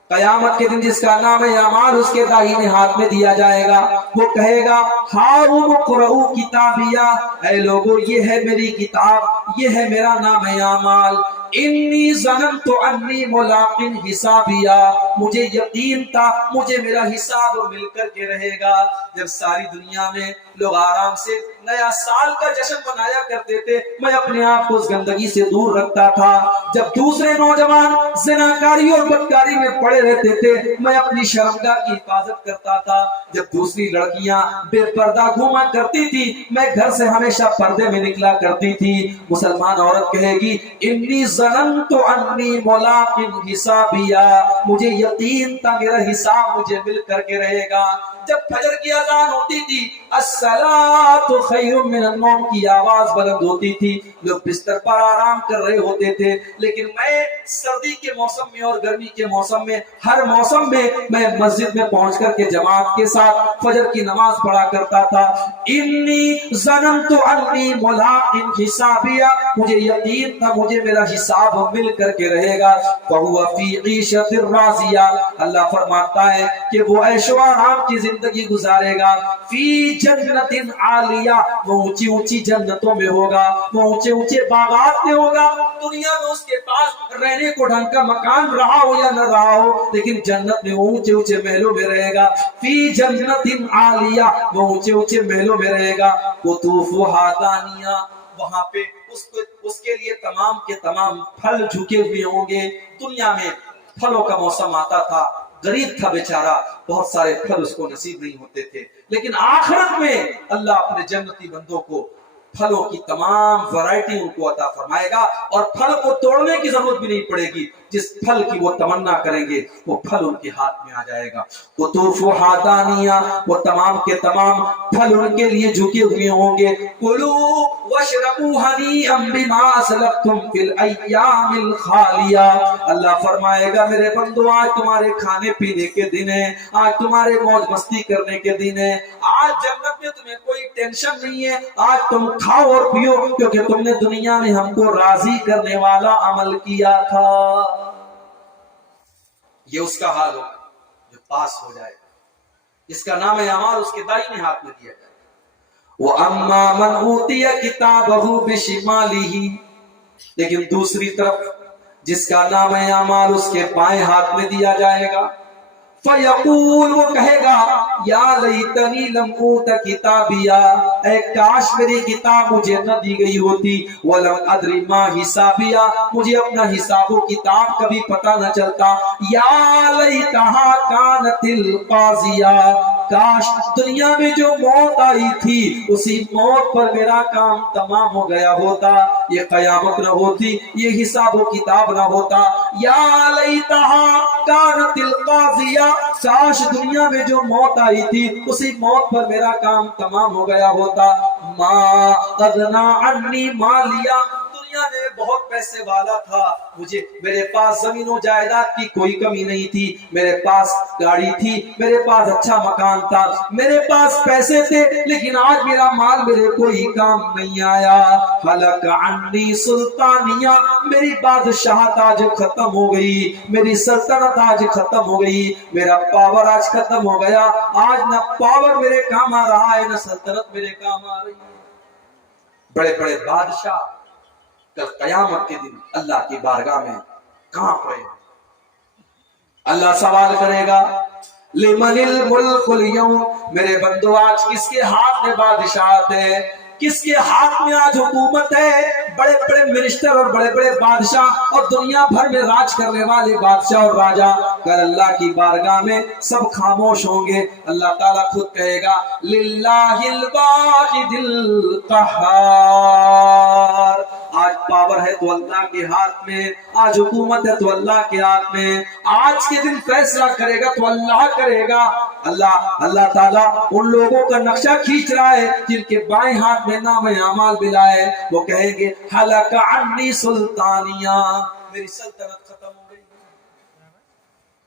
قیامت کے دن جس کا نام اعمال اس کے داہنے ہاتھ میں دیا جائے گا, وہ کہے گا ہاؤم اقرؤوا کتابیہ, اے لوگو یہ ہے میری کتاب, یہ ہے میرا نام اعمال. انی ظننت انی ملاق حسابیہ, مجھے یقین تھا مجھے میرا حساب مل کر کے رہے گا. جب ساری دنیا میں لوگ آرام سے نیا سال کا جشن منایا کرتے تھے, میں اپنے آپ کو اس گندگی سے دور رکھتا تھا. جب دوسرے نوجوان زناکاری اور بدکاری میں پڑے رہتے تھے, میں اپنی شرمگاہ کی حفاظت کرتا تھا. جب دوسری لڑکیاں بے پردہ گھوما کرتی تھی, میں گھر سے ہمیشہ پردے میں نکلا کرتی تھی. مسلمان عورت کہے گی انی ظننت انی ملاق حسابیہ, مجھے یقین تھا میرا حساب مجھے مل کر کے رہے گا. جب فجر کی اذان ہوتی تھی, الصلاۃ خیر من النوم کی آواز بلند ہوتی تھی, لوگ بستر پر آرام کر رہے ہوتے تھے, لیکن میں سردی کے موسم میں اور گرمی کے موسم میں ہر موسم میں مسجد میں پہنچ کر کے جماعت کے ساتھ فجر کی نماز پڑھا کرتا تھا. انی ظننت انی ملاق حسابیہ, مجھے یقین تھا مجھے میرا حساب مل کر کے رہے گا. فہو فی عیشۃ راضیہ, اللہ فرماتا ہے کہ وہ عیش و آرام کی زندگی گزارے گا. فی جنت عالیہ, وہ اونچی اونچی جنتوں میں ہوگا, وہ اونچے اونچے باغات میں ہوگا. دنیا میں اس کے پاس رہنے کو ڈھنگ کا مکان رہا ہو یا نہ رہا ہو, لیکن جنت میں اونچے اونچے محلوں میں رہے گا. فی جنت عالیہ, وہ اونچے اونچے محلوں میں رہے گا. قطوفہا دانیہ, وہاں پہ اس کے لیے تمام کے تمام پھل جھکے ہوئے ہوں گے. دنیا میں پھلوں کا موسم آتا تھا, غریب تھا بیچارہ, بہت سارے پھل اس کو نصیب نہیں ہوتے تھے, لیکن آخرت میں اللہ اپنے جنتی بندوں کو پھلوں کی تمام ورائٹی ان کو عطا فرمائے گا, اور پھل کو توڑنے کی ضرورت بھی نہیں پڑے گی. جس پھل کی وہ تمنا کریں گے وہ پھل ان کے ہاتھ میں آ جائے گا. قطوفہا دانیہ, وہ تمام کے تمام پھل ان کے لیے جھکے ہوئے ہوں گے. کلوا واشربوا ہنیئا بما اسلفتم فی الایام الخالیہ, اللہ فرمائے گا میرے بندو آج تمہارے کھانے پینے کے دن ہے, آج تمہارے موج مستی کرنے کے دن ہے. آج جنت میں تمہیں کوئی ٹینشن نہیں ہے, آج تم کھاؤ اور پیو, کیونکہ تم نے دنیا میں ہم کو راضی کرنے والا عمل کیا تھا. یہ اس کا حال ہوگا جو پاس ہو جائے گا, جس کا نام اعمال اس کے دائیں ہاتھ میں دیا جائے گا. وَأَمَّا مَنْ أُوتِيَ كِتَابَهُ بِشِمَالِهِ, لیکن دوسری طرف جس کا نام اعمال اس کے بائیں ہاتھ میں دیا جائے گا, فَيَقُولُ, وہ کہے گا یا لیتنی لم اوت کتابیہ, اے کاش میری کتاب مجھے نہ دی گئی ہوتی. وَلَمْ أَدْرِ مَا حِسَابِیہ, مجھے اپنا حساب و کتاب کبھی پتہ نہ چلتا. یا لیتہا کانت القاضیہ, کاش دنیا میں جو موت آئی تھی اسی موت پر میرا کام تمام ہو گیا ہوتا, یہ قیامت نہ ہوتی, یہ حساب و کتاب نہ ہوتا. یا لیتہا کانت القاضیہ, کاش دنیا میں جو موت آئی تھی اسی موت پر میرا کام تمام ہو گیا ہوتا. ما اغنا عنی مالیہ, دنیا میں بہت پیسے والا تھا, مجھے میرے پاس زمین و جائیداد کی کوئی کمی نہیں تھی, میرے پاس گاڑی تھی, میرے پاس اچھا مکان تھا, میرے پاس پیسے تھے, لیکن آج میرا مال میرے کوئی کام نہیں آیا. ہلک عنی سلطانیہ, میری بادشاہت آج ختم ہو گئی, میری سلطنت آج ختم ہو گئی, میرا پاور آج ختم ہو گیا. آج نہ پاور میرے کام آ رہا ہے, نہ سلطنت میرے کام آ رہی ہے. بڑے بڑے بادشاہ کل قیامت کے دن اللہ کی بارگاہ میں کانپ رہے ہیں. اللہ سوال کرے گا لمن الملک اليوم, میرے بندو آج کس کے ہاتھ میں بادشاہت ہے, کس کے ہاتھ میں آج حکومت ہے؟ بڑے بڑے منسٹر اور بڑے بڑے بادشاہ اور دنیا بھر میں راج کرنے والے بادشاہ اور راجا کل اللہ کی بارگاہ میں سب خاموش ہوں گے. اللہ تعالیٰ خود کہے گا للہ الواحد القہار, آج پاور ہے تو اللہ کے ہاتھ میں, آج حکومت ہے تو اللہ کے ہاتھ میں, آج کے دن فیصلہ کرے گا تو اللہ کرے گا. اللہ تعالیٰ ان لوگوں کا نقشہ کھینچ رہا ہے جن کے بائیں ہاتھ میں نام اعمال ملا ہے, وہ کہیں گے ہلک عنی سلطانیہ, میری سلطنت ختم ہو گئی.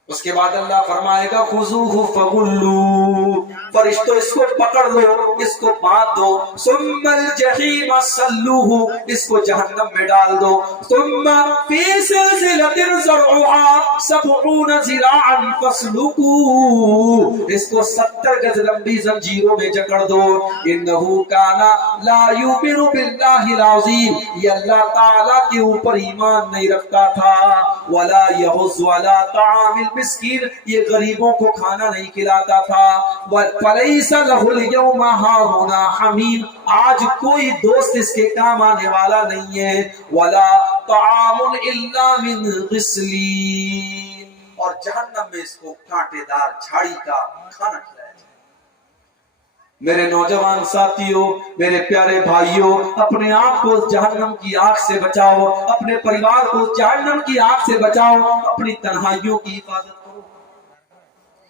اس کے بعد اللہ فرمائے گا خذوہ فغلوہ, فرشتوں اس کو پکڑ لو, اس کو باندھ دو, ثم الجحیم صلوہ, اس کو جہنم میں ڈال دو, ثم فی سلسلۃ ذرعہا 70 ذراعا فاسلکوہ, اس کو 70 گز لمبی زنجیروں میں جکڑ دو. انہ کان لا یؤمن باللہ العظیم, یہ اللہ تعالی کے اوپر ایمان نہیں رکھتا تھا, ولا یحض علی طعام مسکین, یہ غریبوں کو کھانا نہیں کھلاتا تھا. فَلَيْسَ لَهُ الْيَوْمَ هَاهُنَا حَمِيمٌ, آج کوئی دوست اس کے کام آنے والا نہیں ہے. وَلَا طَعَامٌ إِلَّا مِنْ غِسْلِينٍ, اور جہنم میں اس کو کانٹے دار جھاڑی کا کھانا کھلایا جائے. میرے نوجوان ساتھیوں, میرے پیارے بھائیوں, اپنے آپ کو جہنم کی آگ سے بچاؤ, اپنے پریوار کو جہنم کی آگ سے بچاؤ, اپنی تنہائیوں کی حفاظت کرو,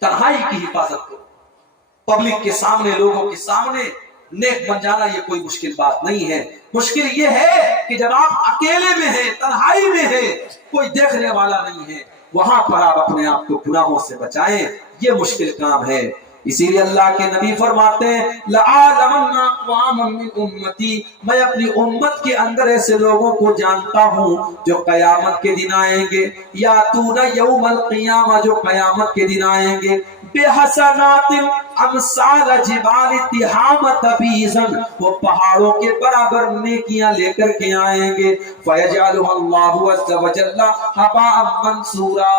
تنہائی کی حفاظت کرو. پبلک کے سامنے, لوگوں کے سامنے نیک بن جانا یہ کوئی مشکل بات نہیں ہے. مشکل یہ ہے کہ جب آپ اکیلے میں ہیں, تنہائی میں ہیں, کوئی دیکھنے والا نہیں ہے, وہاں پر آپ اپنے آپ کو گناہوں سے بچائیں, یہ مشکل کام ہے. اسی لیے اللہ کے نبی فرماتے ہیں لَأَعْلَمَنَّ أَقْوَامًا مِّنْ أُمَّتِي, میں اپنی امت کے اندر ایسے لوگوں کو جانتا ہوں جو قیامت کے دن آئیں گے, یاتون یوم القیامہ, جو قیامت کے دن آئیں گے, بِحَسَنَاتٍ أَمْثَالَ جِبَالِ تِحَامَةَ بِيضًا, وہ پہاڑوں کے برابر نیکیاں لے کر کے آئیں گے. فَيَجْعَلُهَا اللَّهُ عَزَّ وَجَلَّ هَبَاءً مَنْثُورًا,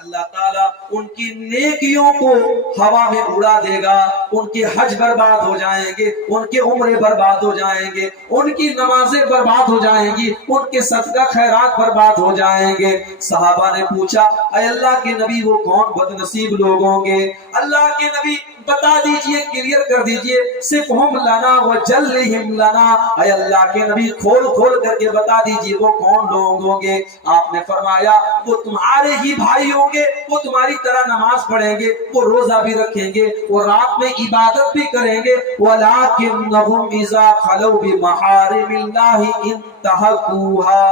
اللہ تعالیٰ ان کی نیکیوں کو ہوا میں اڑا دے گا. ان کے حج برباد ہو جائیں گے, ان کے عمرے برباد ہو جائیں گے, ان کی نمازیں برباد ہو جائیں گی, ان کے صدقہ خیرات برباد ہو جائیں گے. صحابہ نے پوچھا اے اللہ کے نبی وہ کون بد نصیب لوگ ہوں گے؟ اللہ کے نبی بتا دیجئے, کلیئر کر دیجئے, صرف ہم لنا وجلہم لنا, اے اللہ کے نبی کھول کھول کر کے بتا دیجئے وہ کون لوگ ہوں گے. آپ نے فرمایا وہ تمہارے ہی بھائی ہوں گے, وہ تمہاری طرح نماز پڑھیں گے, وہ روزہ بھی رکھیں گے, وہ رات میں عبادت بھی کریں گے. وَلَٰكِنَّهُمْ إِذَا خَلَوْا بِمَحَارِمِ اللَّهِ انتهكوها,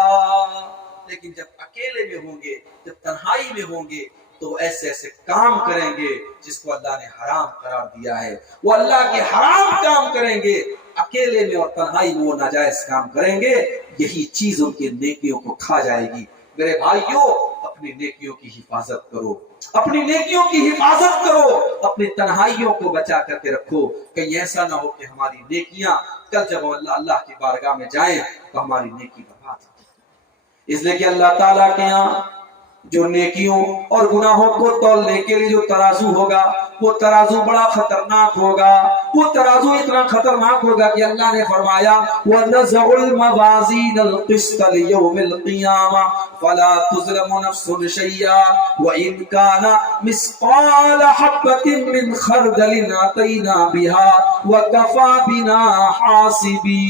لیکن جب اکیلے میں ہوں گے, جب تنہائی میں ہوں گے, تو ایسے ایسے کام کریں گے جس کو اللہ نے حرام قرار دیا ہے. وہ اللہ کے حرام کام کریں گے, اکیلے میں اور تنہائی میں وہ ناجائز کام کریں گے. یہی چیز ان کی نیکیوں کو کھا جائے گی. میرے بھائیوں, اپنی نیکیوں کی حفاظت کرو, اپنی نیکیوں کی حفاظت کرو, اپنی تنہائیوں کو بچا کر کے رکھو. کہیں ایسا نہ ہو کہ ہماری نیکیاں کل جب اللہ کی بارگاہ میں جائیں تو ہماری نیکی برباد ہو. اس لیے کہ اللہ تعالیٰ کے یہاں جو نیکیوں اور گناہوں کو تولنے کے لیے جو ترازو ہوگا, وہ ترازو بڑا خطرناک ہوگا. وہ ترازو اتنا خطرناک ہوگا کہ اللہ نے فرمایا وَنَزَعُ الْمَوَازِينَ الْقِسْطَ لِيَوْمِ الْقِيَامَةِ فَلَا تُظْلَمُ نَفْسٌ شَيْئًا وَإِنْ كَانَ مِثْقَالَ حَبَّةٍ مِّنْ خَرْدَلٍ أَتَيْنَا بِهَا وَكَفَىٰ بِنَا حَاسِبِينَ.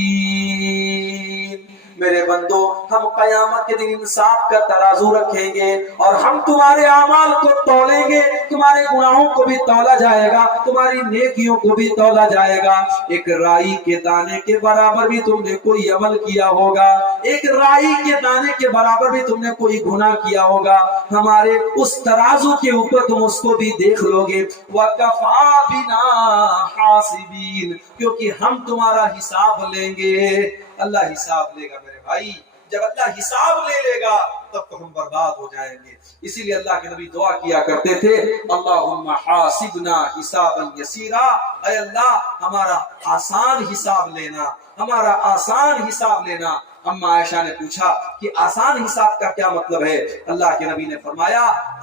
میرے بندو ہم قیامت کے دن انصاف کا ترازو رکھیں گے اور ہم تمہارے اعمال کو تولیں گے، تمہارے گناہوں کو بھی تولا جائے گا، تمہاری نیکیوں کو بھی تولا جائے گا۔ ایک رائی کے دانے کے برابر بھی تم نے کوئی عمل کیا ہوگا، ایک رائی کے دانے کے برابر بھی تم نے کوئی گناہ کیا ہوگا، ہمارے اس ترازو کے اوپر تم اس کو بھی دیکھ لو گے۔ وَكَفَى بِنَا حَاسِبِينَ، کیونکہ ہم تمہارا حساب لیں گے۔ اللہ حساب لے گا میرے بھائی، جب اللہ حساب لے لے گا تب تو ہم برباد ہو جائیں گے۔ اسی لیے اللہ کے نبی دعا کیا کرتے تھے، اللہم حاسبنا حسابا یسیرا، اے اللہ ہمارا آسان حساب لینا، ہمارا آسان حساب لینا۔ اما عائشہ نے پوچھا کہ آسان حساب کا کیا مطلب ہے؟ اللہ کے نبی نے فرمایا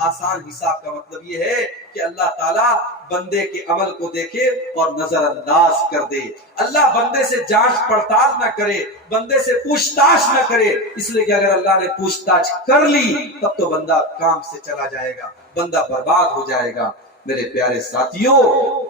آسان حساب کا مطلب یہ ہے کہ اللہ تعالیٰ بندے کے عمل کو دیکھے اور نظر انداز کر دے۔ اللہ بندے سے جانچ پڑتال نہ کرے، بندے سے پوچھ تاچھ نہ کرے، اس لیے کہ اگر اللہ نے پوچھ تاچھ کر لی تب تو بندہ کام سے چلا جائے گا، بندہ برباد ہو جائے گا۔ میرے پیارے ساتھیوں،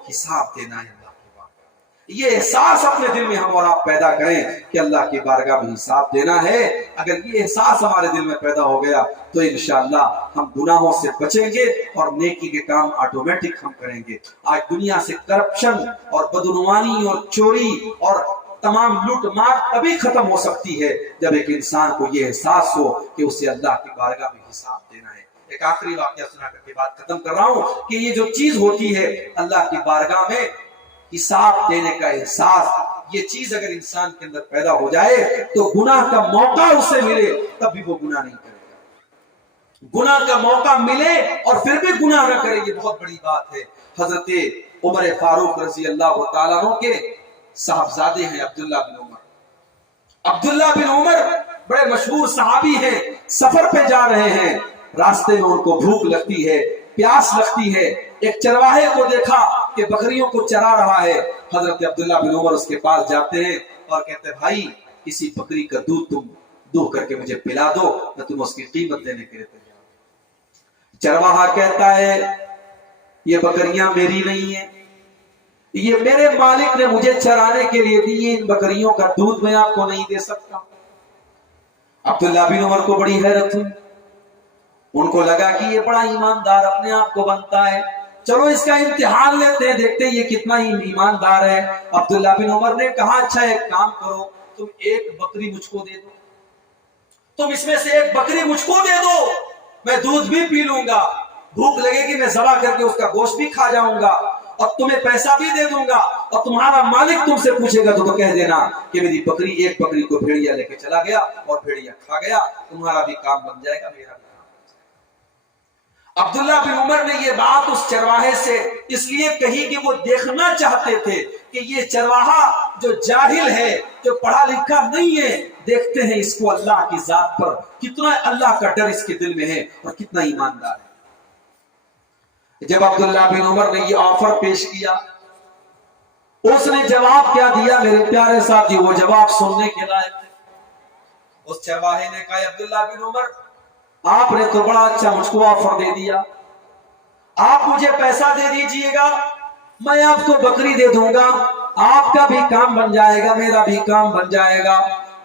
حساب دینا ہے اللہ کی بارگاہ، یہ احساس اپنے دل میں ہم اور آپ پیدا کریں کہ اللہ کی بارگاہ میں حساب دینا ہے۔ اگر یہ احساس ہمارے دل میں پیدا ہو گیا تو انشاءاللہ ہم گناہوں سے بچیں گے اور نیکی کے کام آٹومیٹک ہم کریں گے۔ آج دنیا سے کرپشن اور بدعنوانی اور چوری اور تمام لوٹ مار تبھی ختم ہو سکتی ہے جب ایک انسان کو یہ احساس ہو کہ اسے اللہ کی بارگاہ میں حساب دینا ہے۔ ایک آخری واقعہ سنا کر کے بات ختم کر رہا ہوں کہ یہ جو چیز ہوتی ہے اللہ کی بارگاہ میں حساب دینے کا احساس، یہ چیز اگر انسان کے اندر پیدا ہو جائے تو گناہ کا موقع اسے ملے تب بھی وہ گناہ نہیں کرے گا۔ گناہ کا موقع ملے اور پھر بھی گناہ نہ کرے، یہ بہت بڑی بات ہے۔ حضرت عمر فاروق رضی اللہ تعالیٰ عنہ کے صاحبزادے ہیں عبداللہ بن عمر۔ عبداللہ بن عمر بڑے مشہور صحابی ہیں، سفر پہ جا رہے ہیں، راستے میں ان کو بھوک لگتی ہے، پیاس لگتی ہے، ایک چرواہے کو دیکھا کہ بکریوں کو چرا رہا ہے۔ حضرت عبداللہ بن عمر اس کے پاس جاتے ہیں اور کہتے ہیں بھائی کسی بکری کا دودھ تم دوہ کر کے مجھے پلا دو، میں تم اس کی قیمت دینے کے لیے تیار ہوں۔ چرواہا کہتا ہے یہ بکریاں میری نہیں ہیں، یہ میرے مالک نے مجھے چرانے کے لیے دی، ان بکریوں کا دودھ میں آپ کو نہیں دے سکتا۔ عبداللہ بن عمر کو بڑی حیرت ہوئی، ان کو لگا کہ یہ بڑا ایماندار اپنے آپ کو بنتا ہے، چلو اس کا امتحان لیتے ہیں، دیکھتے ہیں یہ کتنا ایماندار ہے۔ عبداللہ بن عمر نے کہا اچھا ایک کام کرو، تم ایک بکری مجھ کو دے دو، تم اس میں سے ایک بکری مجھ کو دے دو، میں دودھ بھی پی لوں گا، بھوک لگے گی میں ذبح کر کے اس کا گوشت بھی کھا جاؤں گا اور تمہیں پیسہ بھی دے دوں گا، اور تمہارا مالک تم سے پوچھے گا تو کہہ دینا کہ میری بکری، ایک بکری کو بھیڑیا لے کے چلا گیا اور بھیڑیا کھا گیا، تمہارا بھی کام بن جائے گا، میرا بھی کام۔ عبداللہ بن عمر نے یہ بات اس چرواہے سے اس لیے کہی کہ وہ دیکھنا چاہتے تھے کہ یہ چرواہا جو جاہل ہے، جو پڑھا لکھا نہیں ہے، دیکھتے ہیں اس کو اللہ کی ذات پر کتنا اللہ کا ڈر اس کے دل میں ہے اور کتنا ایماندار ہے۔ جب عبداللہ بن عمر نے یہ آفر پیش کیا، اس نے جواب کیا دیا میرے پیارے ساتھی، وہ جواب سننے کے لائق ہے۔ اس چرواہے نے کہا عبداللہ بن عمر آپ نے تو بڑا اچھا مجھ کو آفر دے دیا، آپ مجھے پیسہ دے دیجئے گا، میں آپ کو بکری دے دوں گا، آپ کا بھی کام بن جائے گا، میرا بھی کام بن جائے گا۔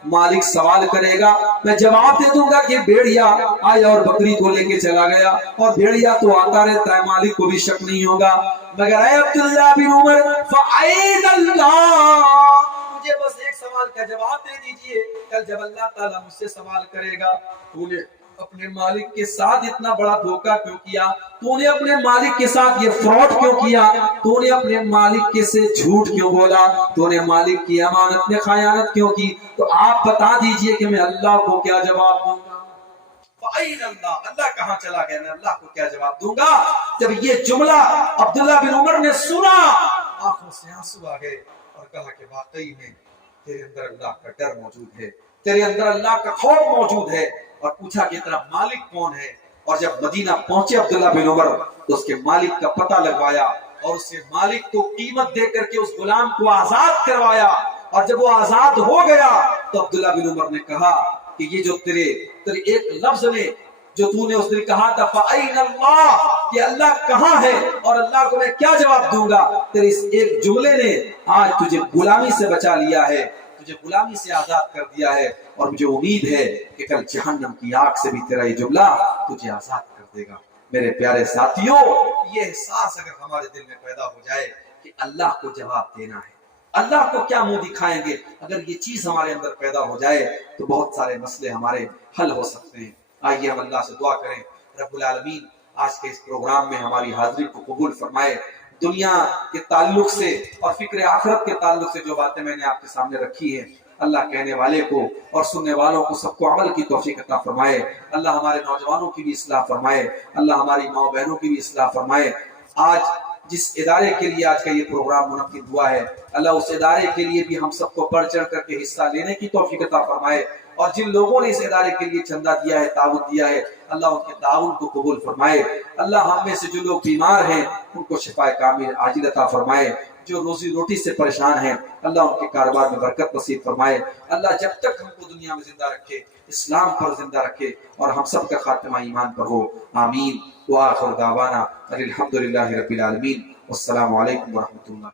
مالک سوال کرے گا، میں جواب دے دوں گا کہ بھیڑیا آیا اور بکری کو لے کے چلا گیا، اور بھیڑیا تو آتا رہتا ہے، مالک کو بھی شک نہیں ہوگا، مگر اے عبداللہ بن عمر فَأَيْنَ اللَّهُ، مجھے بس ایک سوال کا جواب دے دیجئے، کل جب اللہ تعالیٰ مجھ سے سوال کرے گا تو نے اپنے مالک کے ساتھ اتنا بڑا دھوکہ کیوں کیا، تو نے اپنے مالک کے ساتھ یہ فراڈ کیوں کیا، تو نے اپنے مالک کے سے جھوٹ کیوں بولا، تو نے مالک کی امانت میں خیانت کیوں کی، تو آپ بتا دیجئے کہ میں اللہ کو کیا جواب دوں گا۔ فَأَيْنَ اللَّهُ، اللہ کہاں چلا گیا، میں اللہ کو کیا جواب دوں گا۔ جب یہ جملہ عبداللہ بن عمر نے سنا، آنکھوں سے آنسو آ گئے اور کہا کہ واقعی میں تیرے اندر اللہ کا ڈر موجود ہے، تیرے اندر اللہ کا خوف موجود ہے۔ اور پوچھا کہ تیرا مالک کون ہے، اور جب مدینہ پہنچے عبداللہ بن عمر تو اس کے مالک کا پتہ لگوایا اور اس کے مالک کو قیمت دے کر کے اس غلام کو آزاد کروایا، اور جب وہ آزاد ہو گیا تو عبداللہ بن عمر نے کہا کہ یہ جو تیرے ایک لفظ میں جو تو نے اس نے کہا تھا فَأَيْنَ اللَّهُ، کہ اللہ کہاں ہے اور اللہ کو میں کیا جواب دوں گا، تیرے اس ایک جملے نے آج تجھے غلامی سے بچا لیا ہے، مجھے غلامی سے آزاد کر دیا ہے، اور مجھے امید ہے کہ کل جہنم کی آگ سے بھی تیرا یہ جملہ تجھے آزاد کر دے گا۔ میرے پیارے ساتھیوں، یہ احساس اگر ہمارے دل میں پیدا ہو جائے کہ اللہ کو جواب دینا ہے، اللہ کو کیا منہ دکھائیں گے، اگر یہ چیز ہمارے اندر پیدا ہو جائے تو بہت سارے مسئلے ہمارے حل ہو سکتے ہیں۔ آئیے ہم اللہ سے دعا کریں، رب العالمین آج کے اس پروگرام میں ہماری حاضری کو قبول فرمائے۔ دنیا کے تعلق سے اور فکر آخرت کے تعلق سے جو باتیں میں نے آپ کے سامنے رکھی ہیں، اللہ کہنے والے کو اور سننے والوں کو سب کو عمل کی توفیق عطا فرمائے۔ اللہ ہمارے نوجوانوں کی بھی اصلاح فرمائے، اللہ ہماری ماں بہنوں کی بھی اصلاح فرمائے۔ آج جس ادارے کے لیے آج کا یہ پروگرام منعقد ہوا ہے، اللہ اس ادارے کے لیے بھی ہم سب کو بڑھ چڑھ کر کے حصہ لینے کی توفیق عطا فرمائے، اور جن لوگوں نے اس ادارے کے لیے چندہ دیا ہے، تعاون دیا ہے، اللہ ان کے تعاون کو قبول فرمائے۔ اللہ ہم میں سے جو لوگ بیمار ہیں ان کو شفا کامل عاجل عطا فرمائے، جو روزی روٹی سے پریشان ہیں اللہ ان کے کاروبار میں برکت نصیب فرمائے۔ اللہ جب تک ہم کو دنیا میں زندہ رکھے، اسلام پر زندہ رکھے، اور ہم سب کا خاتمہ ایمان پر ہو، آمین۔ وآخر دعوانا الحمدللہ رب العالمین، والسلام علیکم ورحمۃ اللہ۔